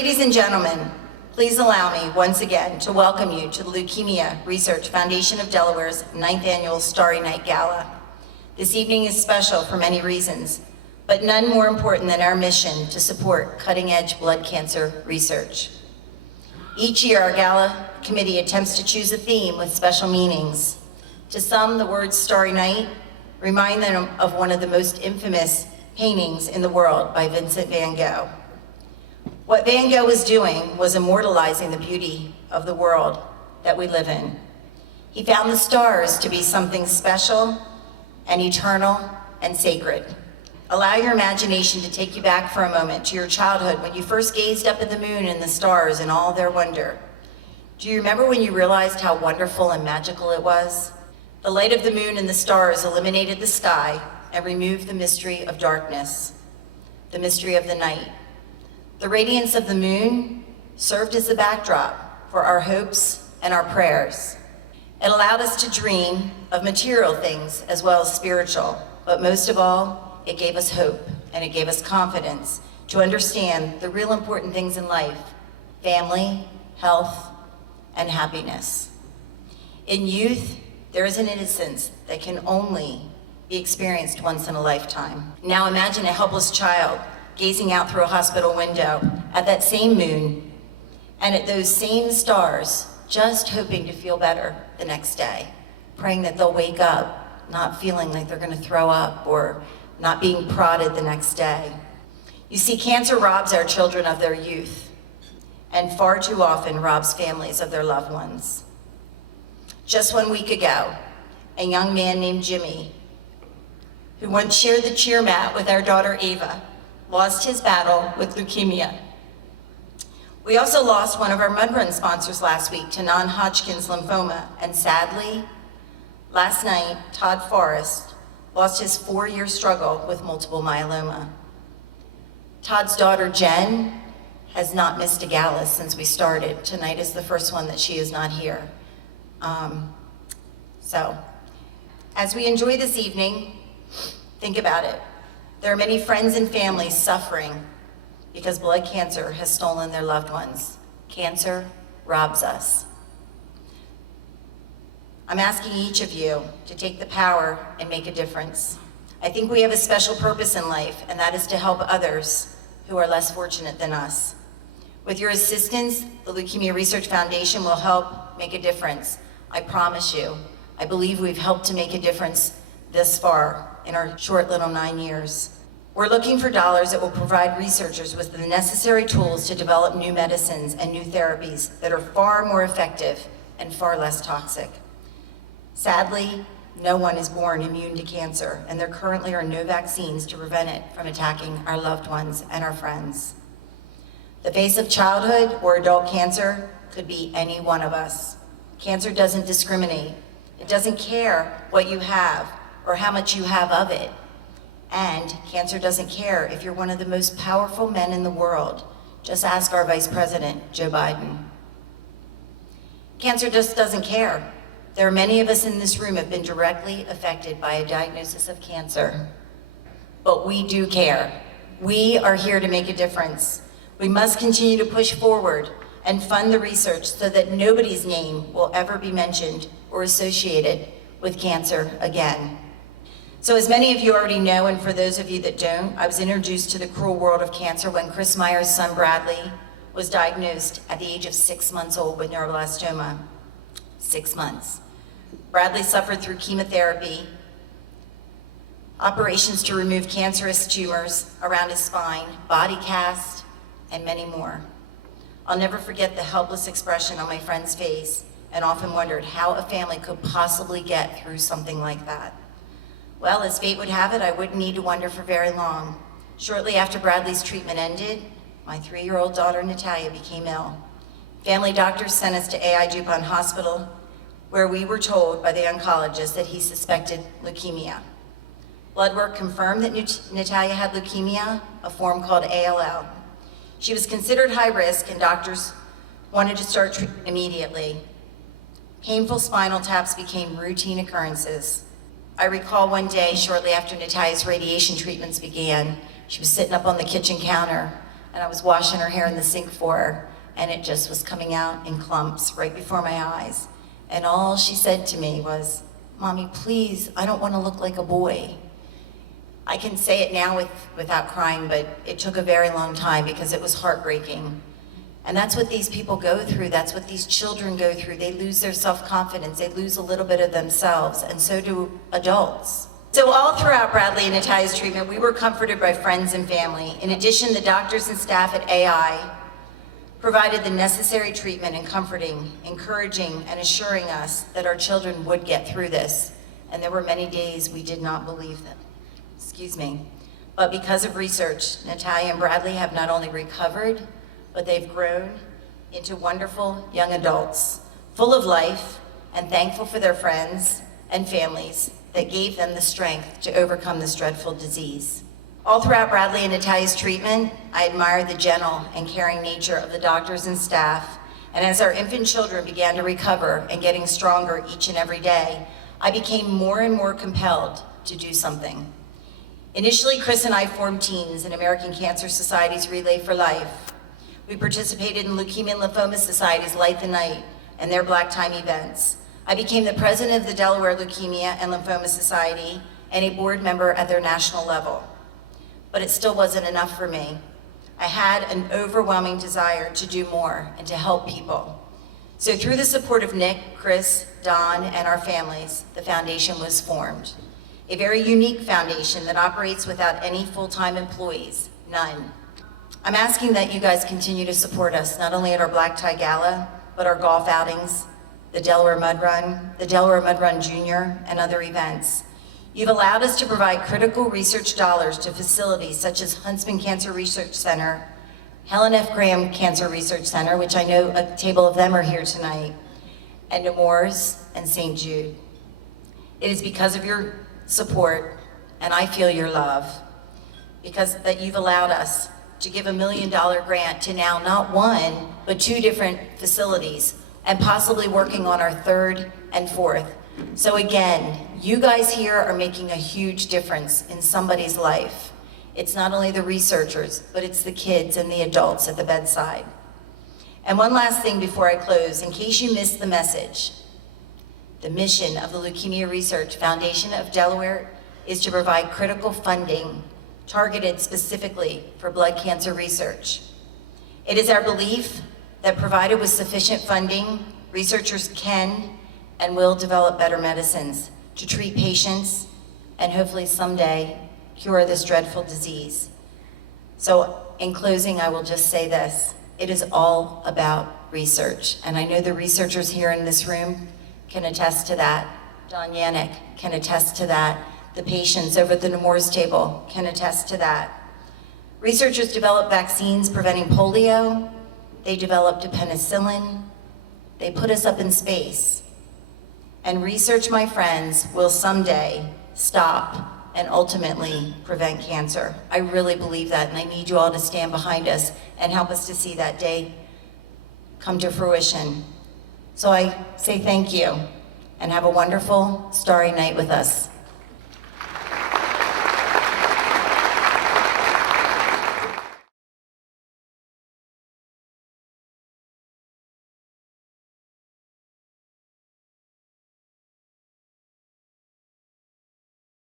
ladies and gentlemen, please allow me once again to welcome you to the Leukemia Research Foundation of Delaware's 9th Annual Starry Night Gala. This evening is special for many reasons, but none more important than our mission to support cutting-edge blood cancer research. Each year, our gala committee attempts to choose a theme with special meanings. To some, the words Starry Night remind them of one of the most infamous paintings in the world by Vincent van Gogh. What Van Gogh was doing was immortalizing the beauty of the world that we live in. He found the stars to be something special and eternal and sacred. Allow your imagination to take you back for a moment to your childhood when you first gazed up at the moon and the stars in all their wonder. Do you remember when you realized how wonderful and magical it was? The light of the moon and the stars illuminated the sky and removed the mystery of darkness, the mystery of the night. The radiance of the moon served as the backdrop for our hopes and our prayers. It allowed us to dream of material things as well as spiritual, but most of all, it gave us hope and it gave us confidence to understand the real important things in life: family, health, and happiness. In youth, there is an innocence that can only be experienced once in a lifetime. Now imagine a helpless child gazing out through a hospital window at that same moon and at those same stars, just hoping to feel better the next day, praying that they'll wake up, not feeling like they're gonna throw up or not being prodded the next day. You see, cancer robs our children of their youth and far too often robs families of their loved ones. Just 1 week ago, a young man named Jimmy, who once shared the cheer mat with our daughter Ava, lost his battle with leukemia. We also lost one of our Mud Run sponsors last week to non-Hodgkin's lymphoma, and sadly, last night, Todd Forrest lost his 4-year struggle with multiple myeloma. Todd's daughter, Jen, has not missed a gala since we started. Tonight is the first one that she is not here. So, as we enjoy this evening, think about it. There are many friends and families suffering because blood cancer has stolen their loved ones. Cancer robs us. I'm asking each of you to take the power and make a difference. I think we have a special purpose in life, and that is to help others who are less fortunate than us. With your assistance, the Leukemia Research Foundation will help make a difference. I promise you. I believe we've helped to make a difference this far in our short little 9 years. We're looking for dollars that will provide researchers with the necessary tools to develop new medicines and new therapies that are far more effective and far less toxic. Sadly, no one is born immune to cancer, and there currently are no vaccines to prevent it from attacking our loved ones and our friends. The face of childhood or adult cancer could be any one of us. Cancer doesn't discriminate. It doesn't care what you have or how much you have of it. And cancer doesn't care if you're one of the most powerful men in the world. Just ask our Vice President, Joe Biden. Cancer just doesn't care. There are many of us in this room who have been directly affected by a diagnosis of cancer. But we do care. We are here to make a difference. We must continue to push forward and fund the research so that nobody's name will ever be mentioned or associated with cancer again. So as many of you already know, and for those of you that don't, I was introduced to the cruel world of cancer when Chris Meyer's son Bradley was diagnosed at the age of 6 months old with neuroblastoma. 6 months. Bradley suffered through chemotherapy, operations to remove cancerous tumors around his spine, body cast, and many more. I'll never forget the helpless expression on my friend's face and often wondered how a family could possibly get through something like that. Well, as fate would have it, I wouldn't need to wonder for very long. Shortly after Bradley's treatment ended, my 3-year-old daughter Natalia became ill. Family doctors sent us to AI DuPont Hospital, where we were told by the oncologist that he suspected leukemia. Blood work confirmed that Natalia had leukemia, a form called ALL. She was considered high risk and doctors wanted to start treatment immediately. Painful spinal taps became routine occurrences. I recall one day shortly after Natalia's radiation treatments began, she was sitting up on the kitchen counter and I was washing her hair in the sink for her, and it just was coming out in clumps right before my eyes. And all she said to me was, "Mommy, please, I don't want to look like a boy." I can say it now without crying, but it took a very long time because it was heartbreaking. And that's what these people go through. That's what these children go through. They lose their self-confidence. They lose a little bit of themselves, and so do adults. So all throughout Bradley and Natalia's treatment, we were comforted by friends and family. In addition, the doctors and staff at AI provided the necessary treatment and comforting, encouraging, and assuring us that our children would get through this. And there were many days we did not believe them. But because of research, Natalia and Bradley have not only recovered, but they've grown into wonderful young adults, full of life and thankful for their friends and families that gave them the strength to overcome this dreadful disease. All throughout Bradley and Natalia's treatment, I admired the gentle and caring nature of the doctors and staff, and as our infant children began to recover and getting stronger each and every day, I became more and more compelled to do something. Initially, Chris and I formed teams in American Cancer Society's Relay for Life. We participated in Leukemia and Lymphoma Society's Light the Night and their Black Tie events. I became the president of the Delaware Leukemia and Lymphoma Society and a board member at their national level. But it still wasn't enough for me. I had an overwhelming desire to do more and to help people. So through the support of Nick, Chris, Don, and our families, the foundation was formed. A very unique foundation that operates without any full-time employees, none. I'm asking that you guys continue to support us, not only at our Black Tie Gala, but our golf outings, the Delaware Mud Run Junior, and other events. You've allowed us to provide critical research dollars to facilities such as Huntsman Cancer Research Center, Helen F. Graham Cancer Research Center, which I know a table of them are here tonight, and Nemours and St. Jude. It is because of your support, and I feel your love, because that you've allowed us to give $1 million grant to now not one, but 2 different facilities, and possibly working on our 3rd and 4th. So again, you guys here are making a huge difference in somebody's life. It's not only the researchers, but it's the kids and the adults at the bedside. And one last thing before I close, in case you missed the message, the mission of the Leukemia Research Foundation of Delaware is to provide critical funding targeted specifically for blood cancer research. It is our belief that provided with sufficient funding, researchers can and will develop better medicines to treat patients and hopefully someday cure this dreadful disease. So in closing, I will just say this: it is all about research. And I know the researchers here in this room can attest to that. Don Yannick can attest to that. The patients over at the Nemours table can attest to that. Researchers developed vaccines preventing polio. They developed a penicillin. They put us up in space. And research, my friends, will someday stop and ultimately prevent cancer. I really believe that, and I need you all to stand behind us and help us to see that day come to fruition. So I say thank you, and have a wonderful starry night with us.